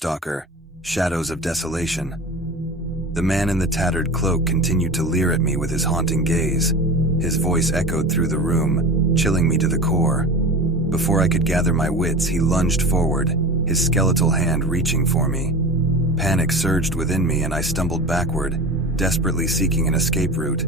Stalker, Shadows of Desolation. The man in the tattered cloak continued to leer at me with his haunting gaze. His voice echoed through the room, chilling me to the core. Before I could gather my wits, he lunged forward, his skeletal hand reaching for me. Panic surged within me and I stumbled backward, desperately seeking an escape route.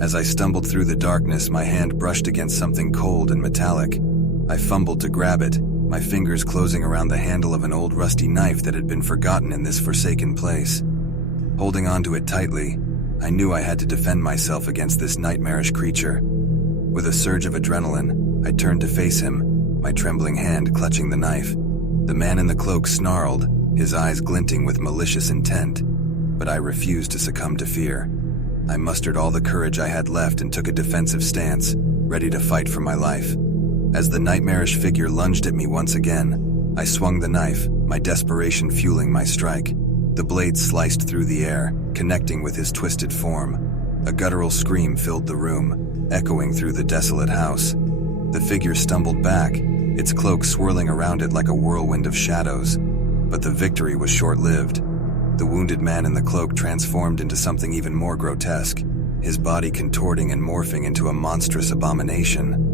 As I stumbled through the darkness, my hand brushed against something cold and metallic. I fumbled to grab it, my fingers closing around the handle of an old rusty knife that had been forgotten in this forsaken place. Holding onto it tightly, I knew I had to defend myself against this nightmarish creature. With a surge of adrenaline, I turned to face him, my trembling hand clutching the knife. The man in the cloak snarled, his eyes glinting with malicious intent, but I refused to succumb to fear. I mustered all the courage I had left and took a defensive stance, ready to fight for my life. As the nightmarish figure lunged at me once again, I swung the knife, my desperation fueling my strike. The blade sliced through the air, connecting with his twisted form. A guttural scream filled the room, echoing through the desolate house. The figure stumbled back, its cloak swirling around it like a whirlwind of shadows. But the victory was short-lived. The wounded man in the cloak transformed into something even more grotesque, his body contorting and morphing into a monstrous abomination.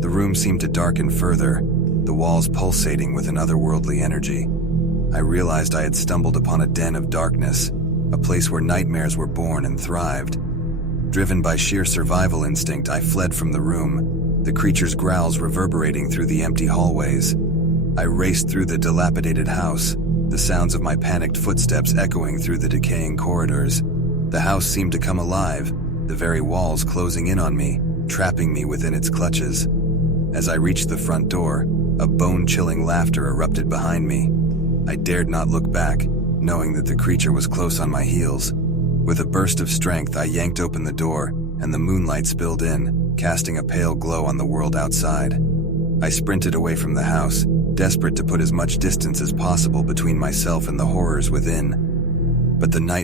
The room seemed to darken further, the walls pulsating with an otherworldly energy. I realized I had stumbled upon a den of darkness, a place where nightmares were born and thrived. Driven by sheer survival instinct, I fled from the room, the creature's growls reverberating through the empty hallways. I raced through the dilapidated house, the sounds of my panicked footsteps echoing through the decaying corridors. The house seemed to come alive, the very walls closing in on me, trapping me within its clutches. As I reached the front door, a bone-chilling laughter erupted behind me. I dared not look back, knowing that the creature was close on my heels. With a burst of strength, I yanked open the door, and the moonlight spilled in, casting a pale glow on the world outside. I sprinted away from the house, desperate to put as much distance as possible between myself and the horrors within. But the night